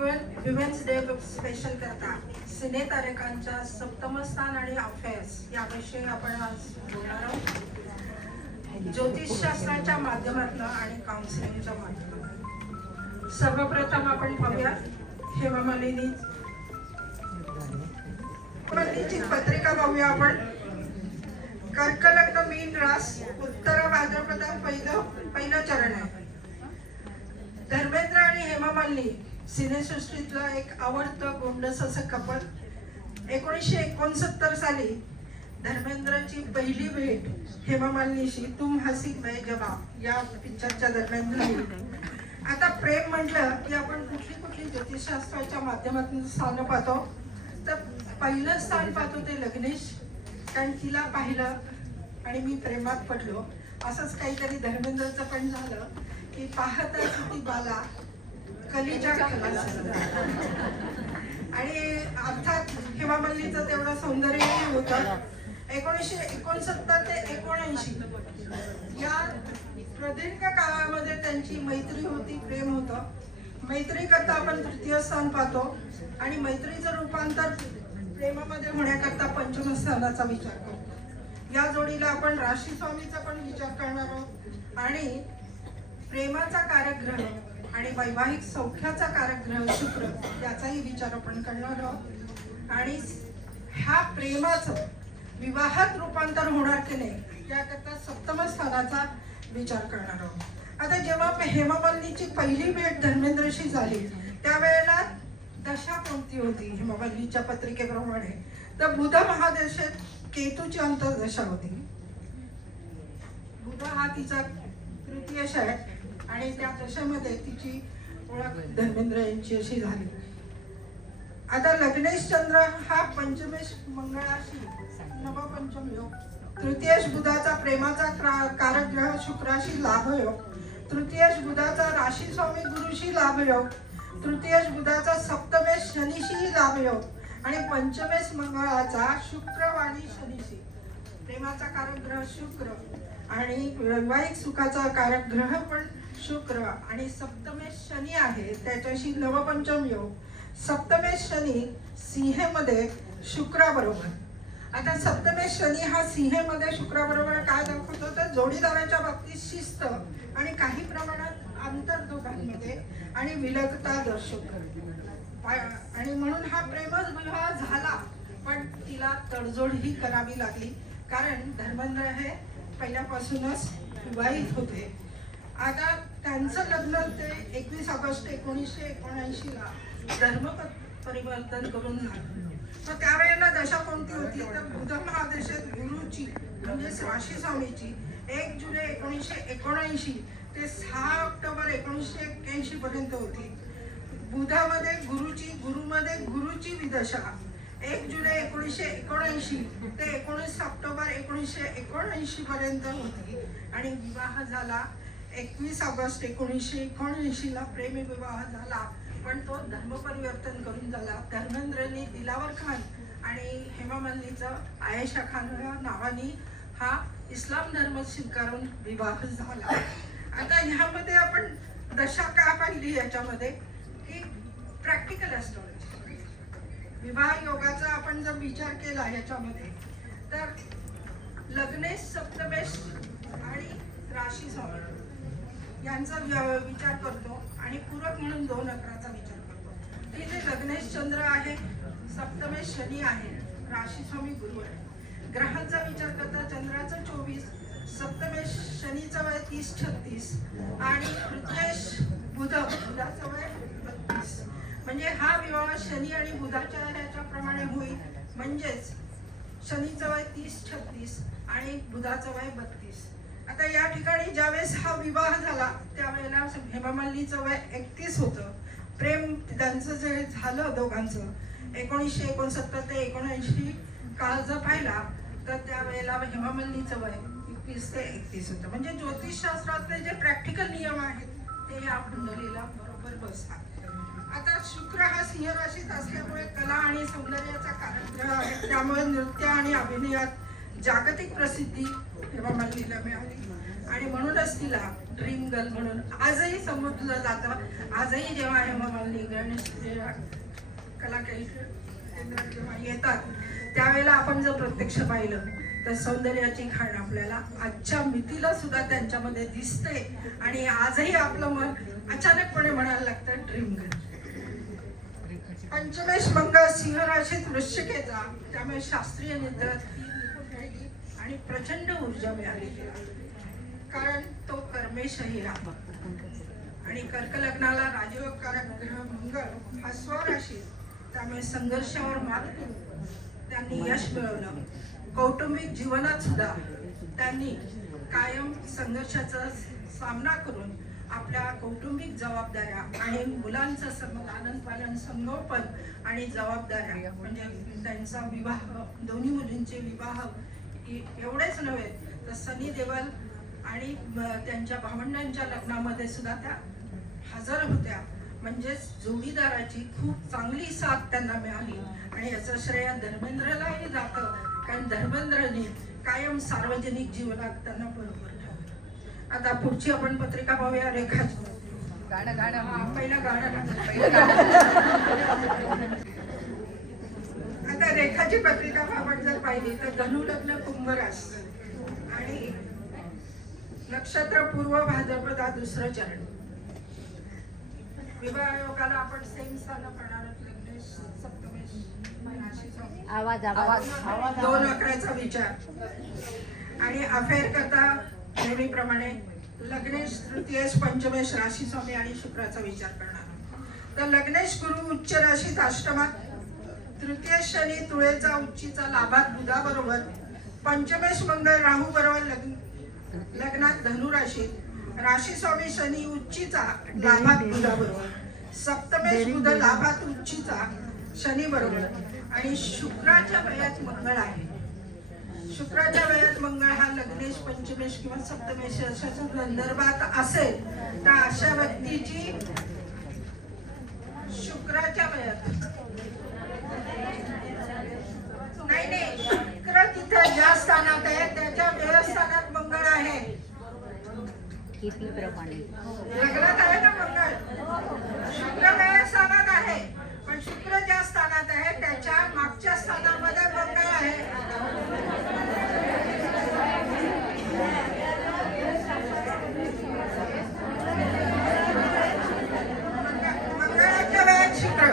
Women's day special करता सिने तारकांच्या सप्तम स्थान आणि अफेअर्स याविषयी आपण आज बोलणार आहोत, ज्योतिषशास्त्राच्या माध्यमातून आणि काउन्सिलिंगच्या माध्यमातून. सर्वप्रथम आपण पाहूया हेमा मालिनीची पत्रिका पाहूया आपण. कर्क लग्न मीन रास उत्तर भाद्रपद पहिलं चरण आहे. धर्मेंद्र आणि हेमा मालिनी सिनेसृष्टीतलं एक आवडतं गोंडस असं कपल. 1969 साली धर्मेंद्रची पहिली भेट हेमा मालिनीशी तुम हसी मैं जवाब या पिक्चरच्या दरम्यान झाली. आता प्रेम म्हटलं की आपण कुठली ज्योतिषशास्त्राच्या माध्यमातून स्थान पाहतो. तर पहिलं स्थान पाहतो ते लग्नेश, कारण तिला पाहिलं आणि मी प्रेमात पडलो. असंच काहीतरी धर्मेंद्रचं पण झालं की पाहता ती बाला कलीच्या आणि अर्थात हेमा मालिनीचं तेवढं सौंदर्यही होतं. 1969 ते 1979 या प्रदीर्घ काळामध्ये त्यांची मैत्री होती, प्रेम होतं. मैत्री करता आपण तृतीय स्थान पाहतो आणि मैत्रीचं रूपांतर प्रेमामध्ये होण्याकरता पंचम स्थानाचा विचार करतो. या जोडीला आपण राशी स्वामीचा पण विचार करणार आहोत आणि प्रेमाचा कारक ग्रह आणि वैवाहिक सौख्याचा कारक ग्रह शुक्र याचाही विचार आपण करणार आहोत. आणि ह्या प्रेमाचं विवाहात रूपांतर होणार की नाही याकरता सप्तम स्थानाचा विचार करणार आहोत. आता जेव्हा हेमा मालिनीची पहिली भेट धर्मेंद्रशी झाली त्यावेळेला दशा कोणती होती हेमा मालिनीच्या पत्रिकेप्रमाणे, तर बुध महादशेत केतूची अंतर्दशा होती. बुध हा तिचा तृतीयश आहे आणि त्या दशेमध्ये तिची ओळख धर्मेंद्र यांची अशी झाली. आता लग्नेश चंद्र हा पंचमेश मंगळाशी नवपंचम योग, तृतीयश बुधाचा प्रेमाचा कारक ग्रह शुक्राशी लाभ योग, तृतीयश बुधाचा राशी स्वामी गुरुशी लाभ योग, तृतीयश बुधाचा सप्तमेश शनीशी लाभ योग आणि पंचमेश मंगळाचा शुक्रवाणी शनीशी. प्रेमाचा कारक ग्रह शुक्र आणि वैवाहिक सुखाचा कारक ग्रह पण शुक्र आणि सप्तमेश शनी आहे त्याच्याशी नवपंचम योग. सप्तमेश शनी सिंहेमध्ये शुक्राबरोबर. आता सप्तमेश शनी हा सिंहेमध्ये शुक्राबरोबर काय दाखवतो तर जोडीदाराच्या बाबतीत शिस्त आणि काही प्रमाणात अंतर दोघांमध्ये आणि विलगता दर्शवतो. आणि म्हणून हा प्रेमच विवाह झाला पण तिला तडजोड ही करावी लागली, कारण धर्मेंद्र हे पहिल्यापासूनच विवाहित होते. आता त्यांचं लग्न ते 21 ऑगस्ट 1979 ला धर्म परिवर्तन करून झालं. तर त्यावेळेला दशा कोणती होती तर बुध महादशेत गुरुची म्हणजे राशी स्वामीची 1 जुलै 1979 ते 6 ऑक्टोबर 1981 पर्यंत होती. बुधामध्ये गुरुमध्ये गुरुची विदशा 1 जुलै 1979 ते 19 ऑक्टोबर 1979 पर्यंत होती आणि विवाह झाला 21 ऑगस्ट 1979 ला. प्रेमविवाह झाला पण तो धर्मपरिवर्तन करून झाला. धर्मेंद्रनी दिलावर खान आणि हेमा मालिनीचं आयेशा खान या नावाने हा इस्लाम धर्म स्वीकारून विवाह झाला. आता ह्यामध्ये आपण दशा का पाहिली याच्यामध्ये की प्रॅक्टिकल ॲस्ट्रॉलॉजी विवाह योगाचा आपण जर विचार केला याच्यामध्ये तर लग्नेश सप्तमेश आणि राशी स्वामी यांचा विचार करतो आणि पूरक म्हणून 2 अकराचा विचार करतो. इथे लग्नेश चंद्र आहे, सप्तमेश शनी आहे, राशी स्वामी गुरु आहे. ग्रहांचा विचार करता चंद्राचं 24, सप्तमेश शनीचं वय 30-36 आणि तृतीयेश बुधाचं वय 32. म्हणजे हा विवाह शनी आणि बुधाच्या ह्याच्याप्रमाणे होईल. म्हणजेच शनीचं वय 30-36 आणि बुधाचं वय 32. आता या ठिकाणी ज्यावेळेस हा विवाह झाला त्यावेळेला हेमा मालिनीचं वय 31 होतं. प्रेम त्यांचं जे झालं दोघांचं 1969 ते 1979 काळ जर पाहिला तर त्यावेळेला हेमा मालिनीचं वय 21 ते 31 होतं. म्हणजे ज्योतिषशास्त्रातले जे प्रॅक्टिकल नियम आहेत ते या कुंडलीला बरोबर बसतात. आता शुक्र हा सिंह राशीत असल्यामुळे कला आणि सौंदर्याचा कारक ग्रह आहे, त्यामुळे नृत्य आणि अभिनयात जागतिक प्रसिद्धी हेमा मालिनीला मिळाली. आणि म्हणूनच तिला ड्रीम गर्ल म्हणून आजही समजलं जातं. आजही जेव्हा हेमा मालिनी गणेश कला केंद्रात जेव्हा येतात त्यावेळेला आपण जर प्रत्यक्ष पाहिलं तर सौंदर्याची खाण आपल्याला आजच्या मितीला सुद्धा त्यांच्यामध्ये दिसते. आणि आजही आपलं मन अचानकपणे म्हणायला लागतं ड्रीम गर्ल. पंचमेश मंगळ सिंह राशीत वृश्चिकेचा, त्यामुळे शास्त्रीय निद्रात ती निपुण राहिली आणि प्रचंड ऊर्जा मिळाली तिला, कारण तो कर्मेशही आहे. आणि कर्क लग्नाला राजयोगकारक ग्रह मंगळ हा स्वराशीत, त्यामुळे संघर्षावर मात करून त्यांनी यश मिळवलं. कौटुंबिक जीवनात सुद्धा त्यांनी कायम संघर्षाचा सामना करून आपल्या कौटुंबिक जबाबदाऱ्या आणि मुलांचं लालन पालन संगोपन आणि जबाबदाऱ्या म्हणजे त्यांचा विवाह, दोन्ही मुलींचे विवाह एवढेच नव्हे तर सनी देओल आणि त्यांच्या भावंडांच्या लग्नामध्ये सुद्धा त्या हजर होत्या. म्हणजेच जोडीदाराची खूप चांगली साथ त्यांना मिळाली. आणि याचं श्रेय धर्मेंद्रलाही जातं, कारण धर्मेंद्रने कायम सार्वजनिक जीवनात त्यांना बरोबर ठेवलं. आता पुढची आपण पत्रिका पाहूया. रेखाची पहिलं गाणं. आता रेखाची पत्रिका आपण जर पाहिली तर धनु लग्न कुंभ राशी आणि नक्षत्र पूर्व भाद्रपदा दुसरं चरण. विवाह योगाला आपण सेम स्थान करणार लग्नेश सप्तमेश आवाज आवाज 2-11चा विचार. आणि अफेअर करता नेहमीप्रमाणे लग्नेश तृतीयेश पंचमेश राशी स्वामी आणि शुक्राचा विचार करणार. तर लग्नेश गुरु उच्च राशीत अष्टमात, तृतीय शनी तुळेचा उच्चीचा लाभात बुधाबरोबर, पंचमेश मंगळ राहू बरोबर लग्नात धनु राशीत, राशी स्वामी शनी उच्चीचा लाभात बुधाबरोबर, सप्तमेश बुध लाभात उच्चीचा शनी बरोबर. आणि शुक्राच्या वयात मंगळ आहे. शुक्राच्या वयात मंगळ हा लग्नेश पंचमेश किंवा सप्तमेश अशा संदर्भात असेल तर अशा व्यक्तीची शुक्राच्या वयात नाही शुक्र तिथे ज्या स्थानात आहे त्याच्या व्यवस्थानात मंगळ आहे. लग्नात आहे ना मंगळ, शुक्र व्यवस्थानात आहे, पण शुक्र ज्या स्थानात आहे त्याच्या मागच्या स्थानामध्ये मंगळ आहे. मंगळाच्या वयात शुक्र,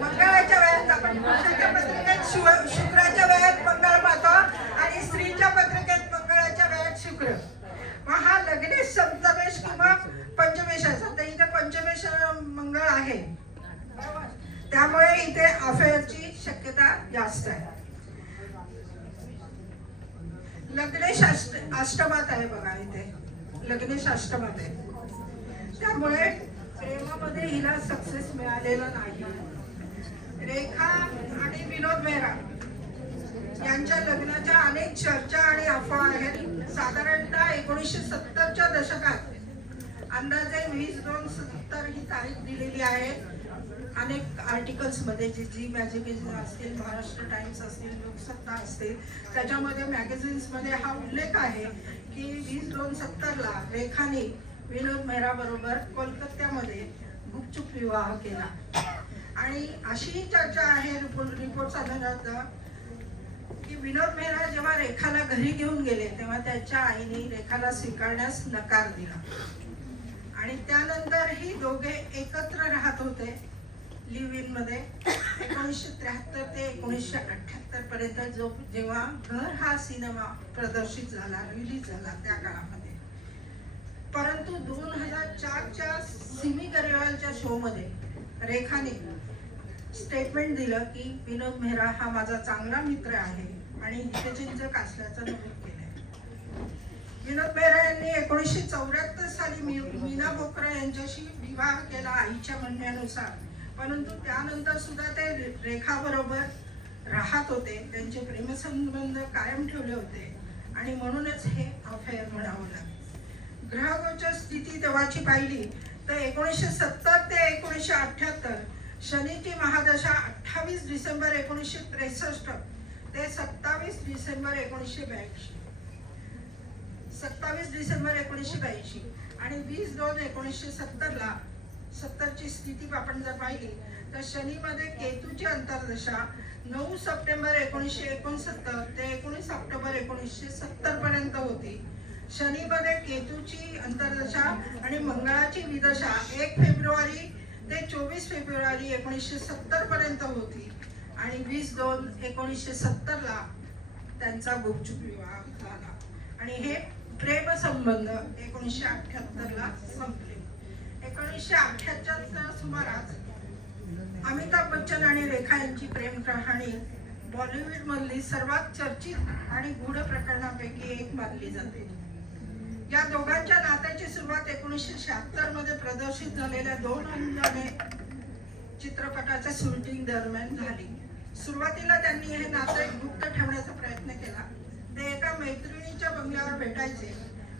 मंगळाच्या वयात आपण पुरुषाच्या पत्रिकेत शुक्राच्या वयात मंगळ पाहतो आणि स्त्रीच्या पत्रिकेत मंगळाच्या वयात शुक्र. मग हा लग्नेश सप्तमेश किंवा पंचमेश आहे. सध्या इथे पंचमेश मंगळ आहे, त्यामुळे इथे अफेअरची शक्यता जास्त आहे. लग्नेश अष्टमात आहे बघा, इथे लग्नेश अष्टमात आहे, त्यामुळे प्रेमामध्ये हिला सक्सेस मिळालेला नाही. रेखा आणि विनोद मेहरा यांच्या लग्नाच्या अनेक चर्चा आणि अफवा आहेत. साधारणतः 1970च्या दशकात अंदाजे 20-2-70 ही तारीख दिलेली आहे अनेक आर्टिकल्स मध्ये, जे जी मॅगझिन असतील, महाराष्ट्र टाइम्स असतील, लोकसत्ता असतील, त्याच्यामध्ये मॅगझिन्स मध्ये हा उल्लेख आहे की 20-2-70ला रेखाने विनोद मेहरा बरोबर कोलकात्यामध्ये गुपचूप विवाह केला. आणि अशी चर्चा आहे रिपोर्ट आधारात की विनोद मेहरा जेव्हा रेखाला घरी घेऊन गेले तेव्हा त्याच्या आईने रेखाला स्वीकारण्यास नकार दिला. आणि त्यानंतर ही दोघे एकत्र राहत होते लिव्ह इन मध्ये 1973 ते 1978 पर्यंत, जो जेव्हा घर हा सिनेमा प्रदर्शित झाला, रिलीज झाला त्या काळामध्ये. परंतु 2004च्या सिमी गरेवालच्या शो मध्ये रेखाने स्टेटमेंट दिलं की विनोद मेहरा हा माझा चांगला मित्र आहे आणि हितचिंतक असल्याचं नमूद केलंय. विनोद मेहरा यांनी 1974 साली मीना बोकरा यांच्याशी विवाह केला आईच्या म्हणण्यानुसार, परंतु त्यानंतर सुद्धा ते रेखा बरोबर राहत होते, त्यांचे प्रेमसंबंध कायम ठेवले होते आणि म्हणूनच हे अफेअर म्हणावं लागेल. ग्रहगोचर स्थिती तेव्हाची पाहिली तर 1970 ते 1978 शनीची महादशा 28 डिसेंबर 1963 ते 27 डिसेंबर 1982. 27 डिसेंबर 1982 आणि 20/2/1970ला 70ची स्थिती आपण जर पाहिली तर शनीमध्ये केतूची अंतर्दशा 9 सप्टेंबर 1969 ते 19 ऑक्टोबर 1970 पर्यंत होती. शनीमध्ये केतूची अंतर्दशा आणि मंगळाची विदशा 1 फेब्रुवारी ते 24 फेब्रुवारी 1970 पर्यंत होती आणि 20/2/1970ला त्यांचा गुपचूप विवाह झाला आणि हे प्रेम संबंध 1978ला संपले. 1978च्या सुमारास अमिताभ बच्चन आणि रेखा यांची प्रेम कहाणी बॉलिवूड मधली सर्वात चर्चित आणि गूढ प्रकरणापैकी एक मानली जाते. या दोघांच्या नात्याची सुरुवात 1976 मध्ये प्रदर्शित झालेल्या 2 अंजने चित्रपटाच्या शूटिंग दरम्यान झाली. सुरुवातीला त्यांनी हे नातं गुप्त ठेवण्याचा प्रयत्न केला. ते एका मैत्रिणीच्या बंगल्यावर भेटायचे.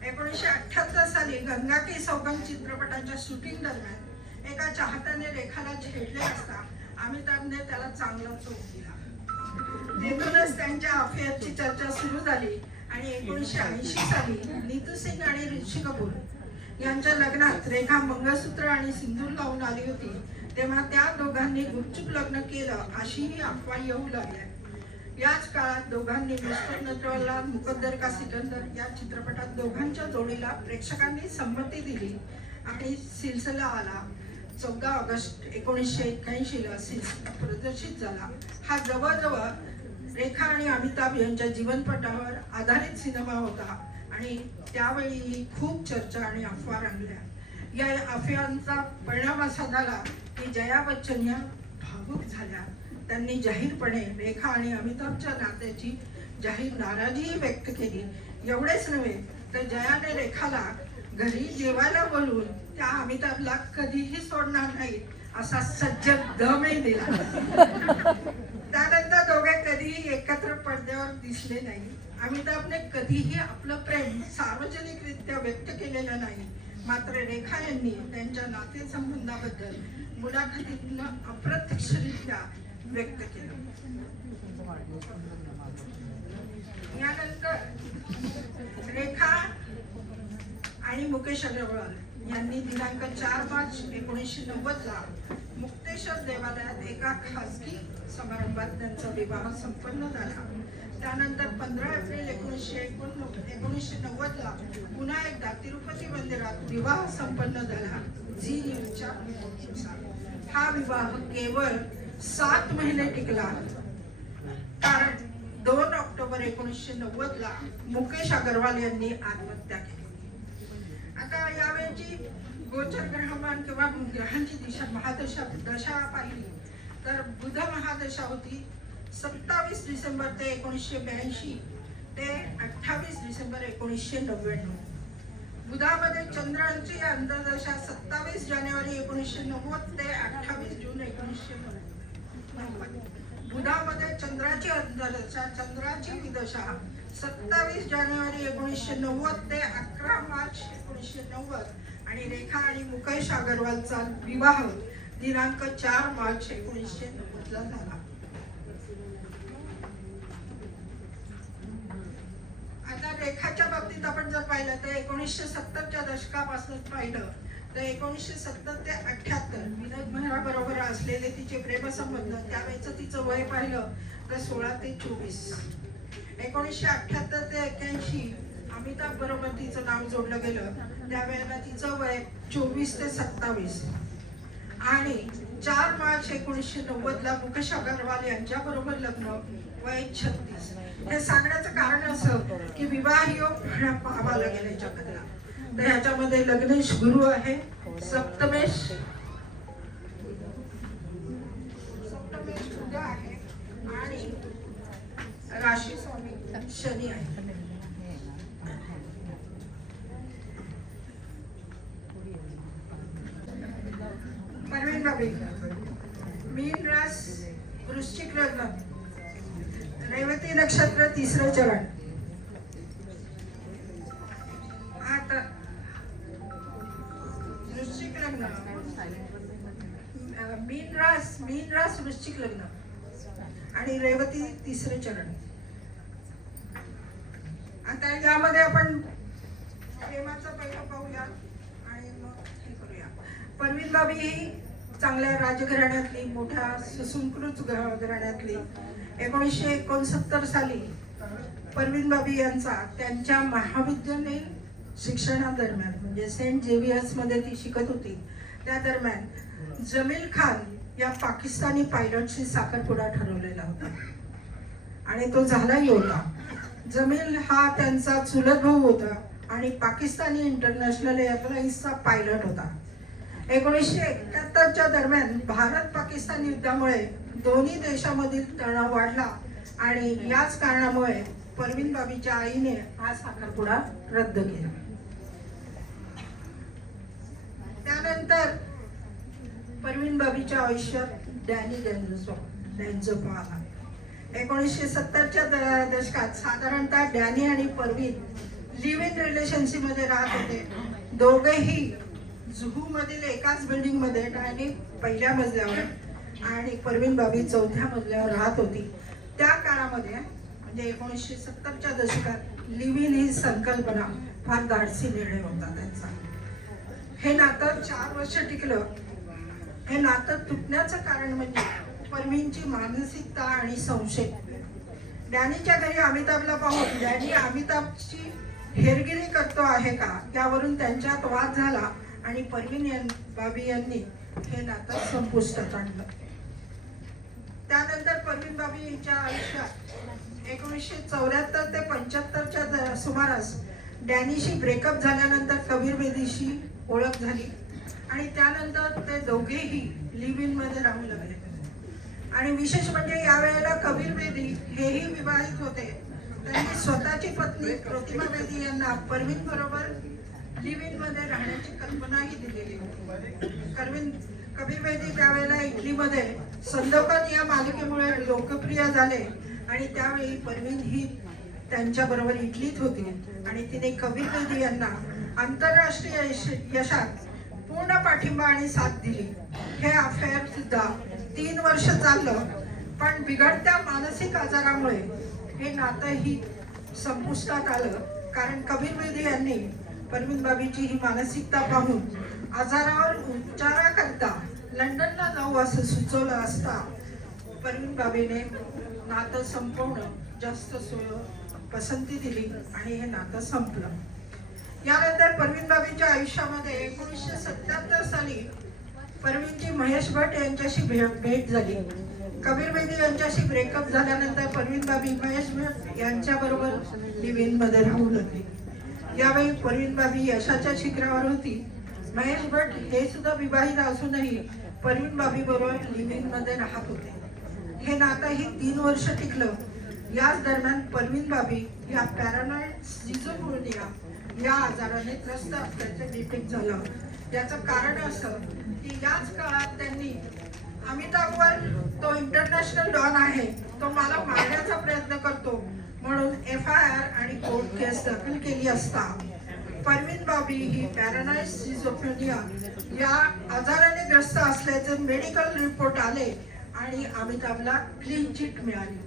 1978 साली गंगा की सौगंध चित्रपटाच्या शूटिंग दरम्यान एका चाहत्याने रेखाला छेडले असता अमिताभने त्याला चांगला चोप दिला. तेथूनच त्यांच्या अफेअरची चर्चा सुरू झाली आणि 1980 साली नीतू सिंग आणि ऋषी कपूर यांच्या लग्नात रेखा मंगळसूत्र आणि सिंदूर लावून आली होती. तेव्हा त्या दोघांनी गुपचूप लग्न केलं अशीही अफवा येऊ लागल्या. याच काळात दोघांनी मिस्टर नटवाला मुकद्दर का सिकंदर या चित्रपटात दोघांच्या जोडीला प्रेक्षकांनी संमती दिली आणि सिलसिला आला. 14 ऑगस्ट 1981ला सिलसिला प्रदर्शित झाला. हा जवळजवळ रेखा आणि अमिताभ यांच्या जीवनपटावर आधारित सिनेमा होता आणि त्यावेळी खूप चर्चा आणि अफवा रंगल्या. या अफवांचा परिणाम असा झाला की जया बच्चन या भावुक झाल्या. त्यांनी जाहीरपणे रेखा आणि अमिताभच्या नात्याची जाहीर नाराजीही व्यक्त केली. एवढेच नव्हे तर जयाने रेखाला घरी जेवायला बोलवून त्या अमिताभला कधीही सोडणार नाही असा सज्जन दमही दिला. त्यानंतर दोघे कधीही एकत्र पडद्यावर दिसले नाही. अमिताभने कधीही आपलं प्रेम सार्वजनिकरित्या व्यक्त केलेलं नाही. मात्र रेखा यांनी त्यांच्या नातेसंबंधाबद्दल मुलाखतीतनं अप्रत्यक्षरित्या व्यक्त केलं. यानंतर रेखा आणि मुकेश अग्रवाल यांनी दिनांक 4 मार्च 1990ला मुक्तेश्वर देवालयात एका खासगी समारंभात त्यांचा विवाह संपन्न झाला. त्यानंतर 15 एप्रिल 1990ला पुन्हा एकदा तिरुपती मंदिरात विवाह संपन्न झाला. झी न्यूजच्या माहितीनुसार हा विवाह केवळ 7 महिने टिकला, कारण 2 ऑक्टोबर 1990ला मुकेश अग्रवाल यांनी आत्महत्या केली. आता यावेळची गोचर ग्रहमान किंवा ग्रहांची दिशा महादशा पाहिली तर बुध महादशा होती 27 डिसेंबर ते 1982 ते 28 डिसेंबर 1999. बुधामध्ये चंद्रांची अंतर्दशा 27 जानेवारी 1990 ते 28 जून 1990. बुधामध्ये चंद्राची अंतर्दशा चंद्राची विदशा 27 जानेवारी 1990 ते 11 मार्च 1990 आणि रेखा आणि मुकेश अग्रवालचा विवाह दिनांक 4 मार्च 1990ला झाला. आता रेखाच्या बाबतीत आपण जर पाहिलं तर 1970च्या दशकापासून पाहिलं तर 1970 ते 78 विनोद मेहरा बरोबर असलेले तिचे प्रेमसंबंध, त्यावेळेचं तिचं वय पाहिलं तर 16 ते 24. 1978 ते 81 अमिताभ बरोबर तिचं नाव जोडलं गेलं, त्यावेळेला तिचं वय 24 ते 27 आणि 4 मार्च 1990ला मुकेश अग्रवाल यांच्या बरोबर लग्न, वय 36. हे सांगण्याचं कारण असं की विवाह योग पाहावा लागेल याच्याकडे. तर ह्याच्यामध्ये लग्नेश गुरु आहे, सप्तमेश उद्या आहे आणि राशी स्वामी शनी आहे. परवीन बाबी मीन रास वृश्चिक लग्न, रेवती नक्षत्र 3रं चरण. आता वृश्चिक लग्न मीन रास वृश्चिक लग्न आणि रेवती 3रं चरण. आता यामध्ये आपण प्रेमाचं पहिलं पाहूया आणि मग हे करूया. परवीन बाबी ही चांगल्या राजघराण्यातली, मोठ्या सुसंस्कृत घराण्यातली. 1969 साली परवीन बाबी यांचा त्यांच्या महाविद्यालयीन शिक्षणादरम्यान म्हणजे सेंट झेवियर्स मध्ये ती शिकत होती त्या दरम्यान जमील खान या पाकिस्तानी पायलटशी साखरपुडा ठरवलेला होता आणि तो झालाही होता. जमील हा त्यांचा चुलत भाऊ होता आणि पाकिस्तानी इंटरनॅशनल एअरलाइन्सचा पायलट होता. 1971च्या दरम्यान भारत पाकिस्तान युद्धामुळे दोन्ही देशामधील तणाव वाढला आणि याच कारणामुळे परवीन बाबीच्या आईने हा साखरपुडा रद्द केला. त्यानंतर परवीन बाबीच्या आयुष्यात डॅनी डेंझोफा आला. 1970च्या दशकात साधारणतः डॅनी आणि परवीन लिव्ह इन रिलेशनशिप मध्ये राहत होते. दोघेही जुहू मधील एकाच बिल्डिंग मध्ये, डॅनी पहिल्या मजल्यावर आणि परवीन बाबी चौथ्या मजल्यावर राहत होती. त्या काळामध्ये म्हणजे 1970च्या दशकात लिव्ह इन ही संकल्पना फार धाडसी निर्णय होता त्यांचा. हे नातं 4 वर्ष टिकलं. हे नातं तुटण्याचं कारण म्हणजे परवीनची मानसिकता आणि संशय. डॅनीच्या घरी अमिताभला पाहून डॅनी अमिताभची हेरगिरी करतो आहे का यावरून त्यांच्यात वाद झाला आणि परवीन बाबी यांनी हे नातं संपुष्टात आणलं. त्यानंतर परवीन बाबी यांच्या आयुष्यात 1974 ते 75च्या सुमारास डॅनीशी ब्रेकअप झाल्यानंतर कबीर बेदीशी ओळख झाली आणि त्यानंतर ते दोघेही लिव्ह इन मध्ये राहू लागले. आणि विशेष म्हणजे यावेळेला कबीर बेदी हेही विवाहित होते. त्यांनी स्वतःची पत्नी प्रतिमा बेदी यांना परवीन बरोबर लिव्ह इन मध्ये राहण्याची कल्पनाही दिलेली होती. कबीर बेदी त्यावेळेला इटलीमध्ये संदोकन या मालिकेमुळे लोकप्रिय झाले आणि त्यावेळी परवीन ही त्यांच्या बरोबर इटलीत होती आणि तिने कबीर बेदी यांना आंतरराष्ट्रीय यशात पूर्ण पाठिंबा आणि साथ दिली. हे अफेअर सुद्धा 3 वर्ष चाललं, पण बिघडत्या मानसिक आजारामुळे हे नातंही संपुष्टात आलं. कारण कबीर बेदी यांनी परवीन बाबीची ही मानसिकता पाहून आजारावर उपचाराकरता लंडनला जाऊ असं सुचवलं असता परवीन बाबीने नातं संपवणं जास्त पसंती दिली आणि हे नातं संपलं. यानंतर परवीन बाबीच्या आयुष्यामध्ये 1977 साली परवीनची महेश भट्ट यांच्याशी भेट झाली. कबीर बेदी यांच्याशी ब्रेकअप झाल्यानंतर परवीन बाबी महेश भट्ट यांच्या बरोबर लिव्ह इन मध्ये राहू लागली. यावेळी परवीन बाबी यशाच्या शिखरावर होती. महेश भट्ट हे सुद्धा विवाहित असूनही परवीन बाबी बरोबर लिव्ह इन मध्ये राहत होते. हे नातंही 3 वर्ष टिकलं. याच दरम्यान परवीन बाबी या पॅरानॉइड स्किझोफ्रेनिया या आजाराने त्रस्त असल्याचे डिटेक्ट झालं. याचं कारण असं की याच काळात त्यांनी अमिताभवर तो इंटरनॅशनल डॉन आहे, तो मला मारण्याचा प्रयत्न करतो म्हणून FIR आणि कोर्ट केस दाखल केली असता परवीन बाबी ही पॅरानॉइड स्किझोफ्रेनिया या आजाराने ग्रस्त असल्याचे मेडिकल रिपोर्ट आले आणि अमिताभला क्लीन चिट मिळाली.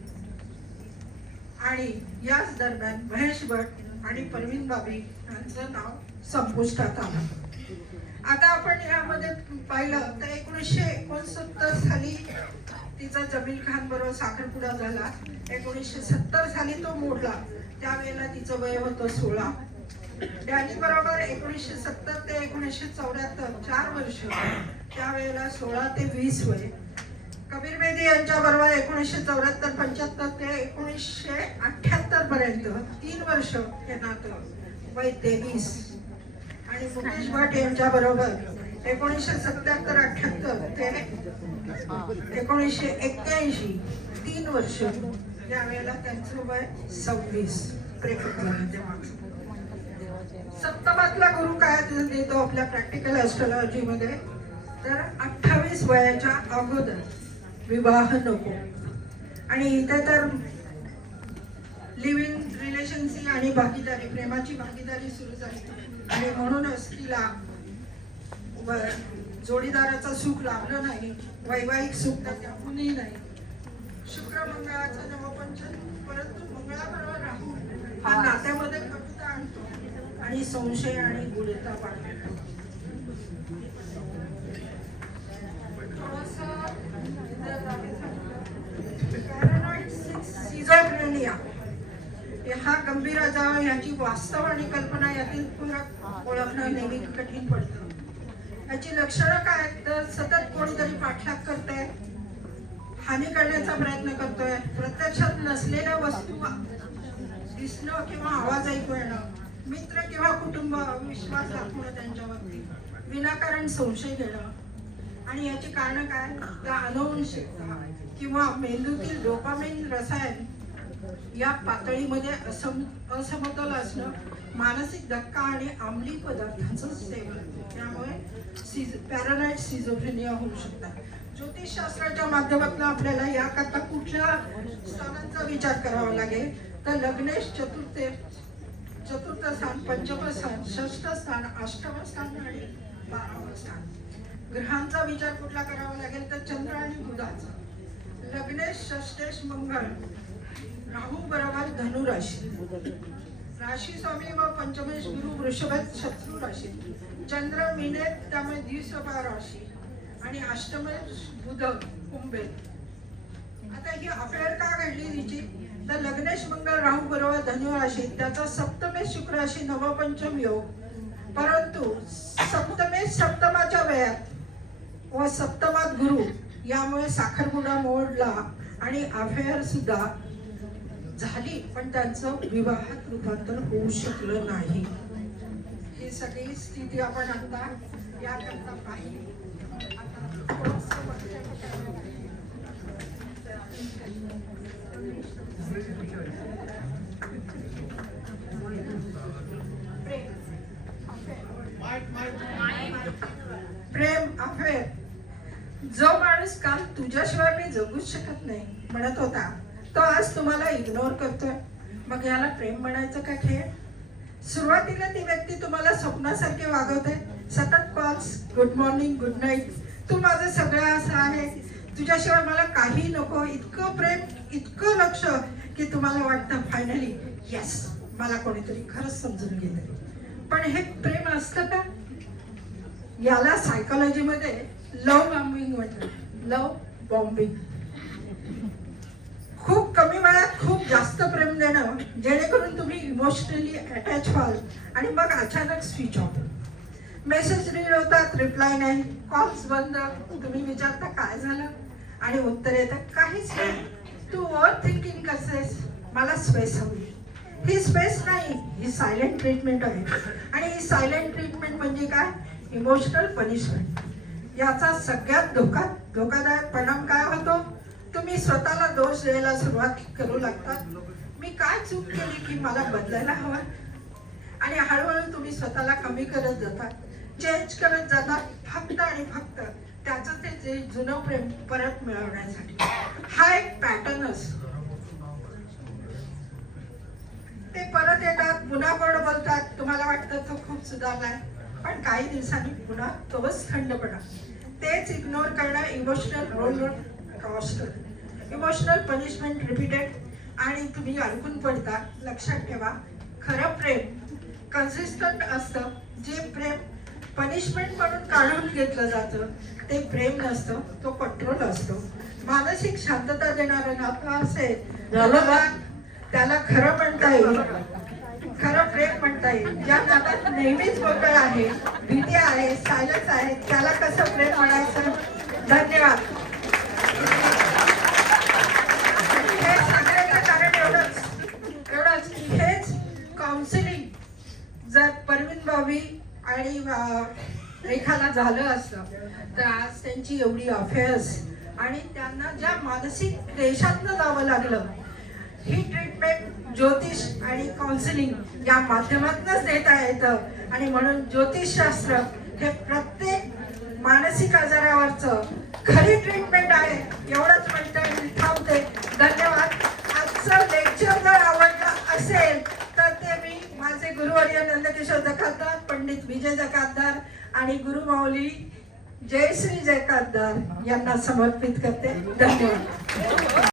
आणि याच दरम्यान महेश भट्ट आणि परवीन बाबी यांचं नाव संपुष्टात आलं. आता आपण यामध्ये पाहिलं तर 1969 साली तिचा जमील खान बरोबर साखरपुडा झाला. 1970 साली तो मोडला. त्यावेळेला तिचं वय होतं 16. डॅनी बरोबर 1970 ते 1974 4 वर्ष, त्यावेळेला 16 ते 20 वय. कबीर बेदी यांच्या बरोबर 1974-75 ते 1978 पर्यंत 3 वर्ष हे नातं, वय 23. आणि मुकेश भट्ट यांच्या बरोबर 1977-78 ते 1981 3 वर्ष, यावेळेला त्यांचं वय 26. ब्रेकअप झालं तेव्हा. सप्तमातला गुरु काय देतो आपल्या प्रॅक्टिकल ऍस्ट्रॉलॉजी मध्ये, तर 28 वयाच्या अगोदर विवाह नको. आणि इथे तर लिव्ह इन रिलेशनशिप आणि भागीदारी, प्रेमाची भागीदारी सुरू झाली आणि म्हणूनच तिला जोडीदाराचं सुख लाभलं नाही, वैवाहिक सुख तर त्याहूनही नाही. शुक्र मंगळाचं नवपंचन, परंतु मंगळाबरोबर राहून हा नात्यामध्ये कटुता आणतो आणि संशय आणि गुढता वाढतो. सिझोफ्रेनिया हा गंभीर आजार, याची वास्तव आणि कल्पना यातील फरक ओळखणं नेहमी कठीण पडतं. याची लक्षणं काय तर सतत कोणीतरी पाठलाग करतंय, हानी करण्याचा प्रयत्न करतोय, प्रत्यक्षात नसलेल्या वस्तू दिसणं किंवा आवाज ऐकू येणं, मित्र किंवा कुटुंब विश्वास दाखवणं त्यांच्यावरती, विनाकारण संशय घेणं. आणि याची कारण काय तर अनुवंशिकता किंवा मेंदूतील डोपामिन रसायन या पातळीमध्ये असमतोल असणं, मानसिक धक्का आणि अंमली पदार्थांचं सेवन, त्यामुळे पॅरानॉइड सिझोफ्रेनिया होऊ शकतात. ज्योतिषशास्त्राच्या माध्यमातून आपल्याला याकरता कुठल्या स्थानांचा विचार करावा लागेल तर लग्नेश चतुर्थ स्थान, पंचम स्थान, षष्ठ स्थान, अष्टम स्थान आणि 12वं स्थान. ग्रहांचा विचार कुठला करावा लागेल तर चंद्र आणि बुधाचा. लग्नेश षष्टेश मंगळ, राहू बरोबर धनु राशी, राशी स्वामी व पंचमेश गुरु वृषभात शत्रू राशी, चंद्र मीनेत त्यामुळे द्विसभा राशी आणि अष्टमेश बुध कुंभेत. आता ही अफेअर का घडली तिची तर लग्नेश मंगळ राहू बरोबर धनु राशी, त्याचा सप्तमेश शुक्र राशी नवपंचम योग, परंतु सप्तमेश सप्तमाच्या वेळात व सप्तमात गुरु, यामुळे साखरपुडा मोडला आणि अफेअर सुद्धा झाली, पण त्यांचं विवाहात रूपांतर होऊ शकलं नाही. ही सगळी स्थिती आपण आता याकरता पाहिली. प्रेम अफेअर. जो माणूस काल तुझ्याशिवाय मी जगूच शकत नाही म्हणत होता तो आज तुम्हाला इग्नोर करतोय, मग याला प्रेम म्हणायचं का खेळ? सुरुवातीला ती व्यक्ती तुम्हाला स्वप्नासारखे वागवते, सतत calls, good morning, good night, तू माझं सगळं असं आहे, तुझ्याशिवाय मला काही नको, इतकं प्रेम, इतकं लक्ष की तुम्हाला वाटतं फायनली येस मला कोणीतरी खरंच समजून घेतलं. पण हे प्रेम असतं का? याला सायकोलॉजीमध्ये लव्ह बॉम्बिंग म्हणतात. Love bombing. खूप कमी वेळात खूप जास्त प्रेम देणं जेणेकरून तुम्ही इमोशनली अटॅच व्हाल आणि मग अचानक स्विच ऑफ. मेसेज रीड होतात, रिप्लाय नाही, कॉल्स बंद, तुम्ही विचारता काय झालं आणि उत्तर येतं काहीच नाही, तू ओव्हर थिंकिंग करतेस, मला स्पेस हवी. ही स्पेस नाही, ही सायलेंट ट्रीटमेंट आहे. आणि ही सायलेंट ट्रीटमेंट म्हणजे काय? Emotional punishment. याचा सगळ्यात धोकादायक परिणाम काय होतो? तुम्ही स्वतःला दोष द्यायला सुरुवात करू लागतात. मी काय चूक केली की मला बदलायला हवं? आणि हळूहळू तुम्ही स्वतःला कमी करत जातात, चेंज करत जातात, फक्त आणि फक्त त्याचं ते जुनं प्रेम परत मिळवण्यासाठी. हा एक पॅटर्न असतो. ते परत येतात, पुन्हा गोड बोलतात, तुम्हाला वाटतं तो खूप सुधारलाय, पण काही दिवसांनी पुन्हा तोच थंडपणा. तेच इग्नोर करणं emotional roller coaster, emotional punishment repeated, आणि तुम्ही अडकून पडता. लक्षात ठेवा, खरं प्रेम कन्सिस्टंट असतं. जे प्रेम पनिशमेंट म्हणून काढून घेतलं जातं ते प्रेम नसतं, तो कंट्रोल असतो. मानसिक शांतता देणारं नातं असेल त्याला खरं म्हणता येईल, खरं प्रेम म्हणता येईल. ज्या नात्यात नेहमीच गोंधळ आहे, भीती आहे, सायलन्स आहे, त्याला कसं प्रेम म्हणायचं? धन्यवाद. हे सगळ्याचं कारण एवढंच की हेच काउन्सिलिंग जर परवीन भाभी आणि रेखाला झालं असतं तर आज त्यांची एवढी अफेअर्स आणि त्यांना ज्या मानसिक क्लेशातनं जावं लागलं, ही ट्रीटमेंट ज्योतिष आणि काउन्सिलिंग या माध्यमातूनच देता येतं. आणि म्हणून ज्योतिषशास्त्र हे प्रत्येक मानसिक आजारावरचं खरी ट्रीटमेंट आहे. एवढंच म्हणता मी थांबते. धन्यवाद. आजचं लेक्चर जर आवडलं असेल तर ते मी माझे गुरुवर्य नंदकिशोर जकातदार, पंडित विजय जकातदार आणि गुरुमाऊली जयश्री जकातदार यांना समर्पित करते. धन्यवाद.